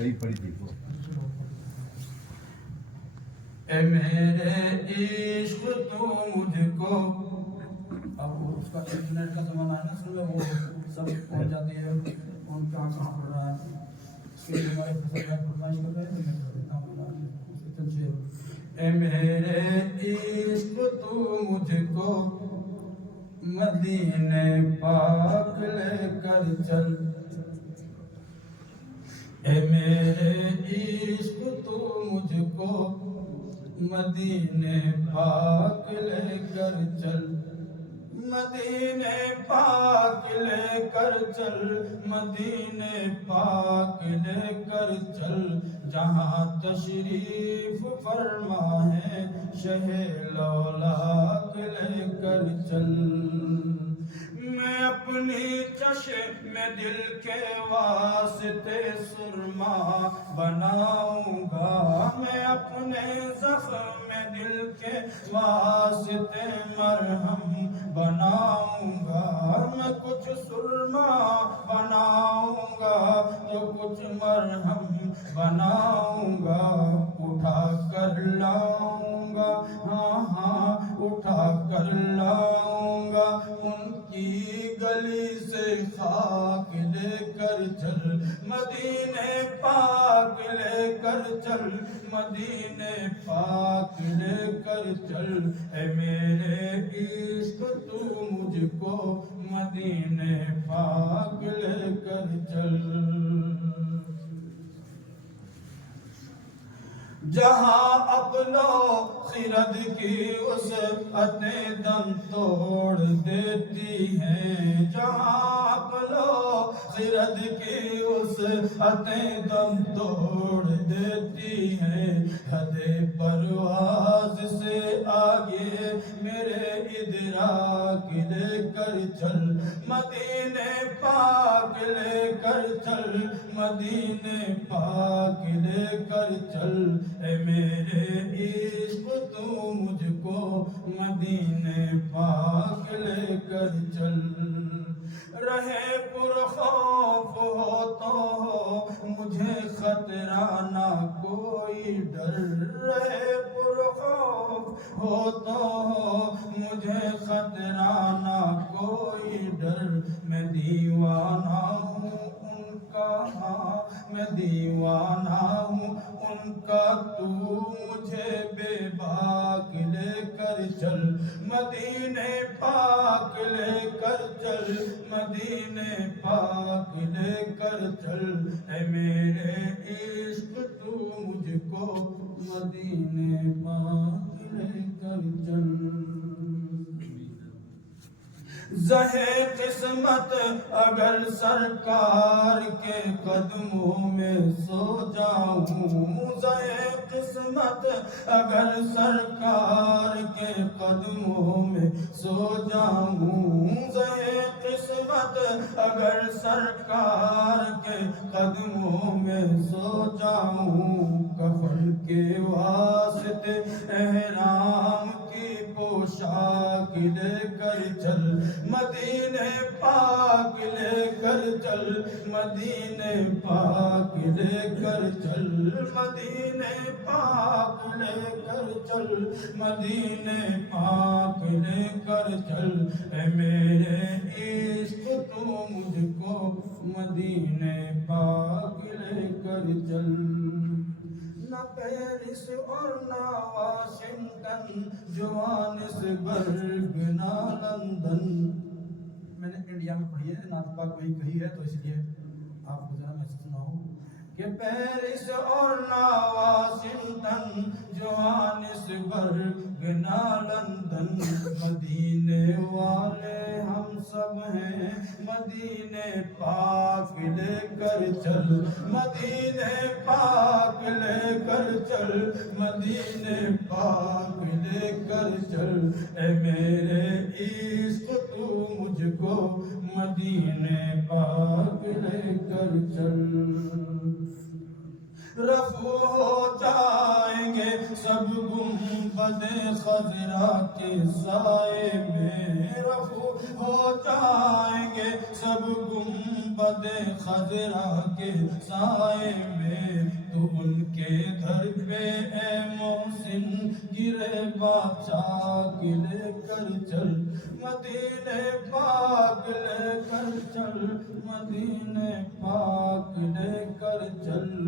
نہیں پڑھی تھی وہ. اے میرے عشق تو مجھ کو، اب اس کا انٹرنیٹ کا زمانہ ہے نا، اس میں وہ سب پہنچ جاتی ہے کون کہاں پڑھ رہا ہے. اس کے لیے ہمارے فرمائش کر رہے ہیں، میں کر دیتا ہوں. اے میرے عشق تو مجھ کو مدینے پاک لے کر چل. اے میرے عشق تو مجھ کو مدینے پاک لے کر چل. مدینے پاک لے کر چل، مدینے پاک لے کر چل، جہاں تشریف فرما ہے شہ لولاک لے کر چل. میں اپنی چشم دل کے واسطے سرما بناؤں گا، میں اپنے زخم دل کے واسطے مرہم بناؤں گا. میں کچھ سرما بناؤں گا تو کچھ مرہم بناؤں گا. اٹھا کر لاؤں گا، ہاں ہاں اٹھا کر لاؤں گا ان کی گلی سے خاک لے کر چل. مدینے پاک لے کر چل، مدینے پاک لے کر چل. اے میرے عشق تو مجھ کو مدینے پاک لے کر چل. جہاں عقل و خرد کی وسعتیں دم توڑ دیتی ہیں، جہاں عقل و خرد کی وسعتیں دم توڑ دیتی ہیں، حد پرواز سے آگے میرے ادراک لے کر چل. مدینے پاک لے کر چل، مدینے پاک لے کر چل. اے میرے عشق تو مجھ کو مدینے پاک لے کر چل. رہے پرخوف ہو تو مجھے خطرہ نہ کوئی ڈر. رہے پرخوف ہو تو مجھے خطرہ نہ کوئی ڈر. میں دیوانہ ہوں ان کا، ہاں میں دیوانہ ہوں ان کا، تو مجھے بے باک لے کر چل. مدینے پاک لے کر چل، مدینے پاک لے کر چل. اے میرے عشق تو مجھ کو مدینے پاک لے کر چل. زہے قسمت اگر سرکار کے قدموں میں سو جاؤں، زہے قسمت اگر سرکار کے قدموں میں سو جاؤں، زہے قسمت اگر سرکار کے قدموں میں سو جاؤں. کفن کے واسطے احرام کی پوشاک لے کر چل. مدینے پاک لے کر چل، مدینے پاک لے کر چل. مدینے پاک لے کر چل، مدینے پاک لے کر چل. اے میرے عشق تو مجھ کو مدینے پاک لے کر چل. نہ پیرس اور نہ واشنگٹن، جوہانسبرگ نہ لندن. میں نے انڈیا میں پڑھی ہے، نعت پاک وہی کہی ہے، تو اس لیے آپ کو ذرا محسوس نہ ہو کہ پیرس اور نہ واشنگٹن، جوہانسبرگ نہ لندن. مدینے والے ہم سب ہیں، مدینے پاک لے کر چل. مدینے پاک لے کر چل، مدینے پاک لے کر چل. اے میرے عشق تو مجھ کو مدینے پاک لے کر چل. رفو ہو جائیں گے سب گنبد خضرا کے سائے میں رفو ہو جائیں گے، سب گنبد خضرا کے سائے میں، تو ان کے در پہ اے محسن گرے بادشاہ کی لے کر چل، مدینے پاک لے کر چل، مدینے پاک لے کر چل۔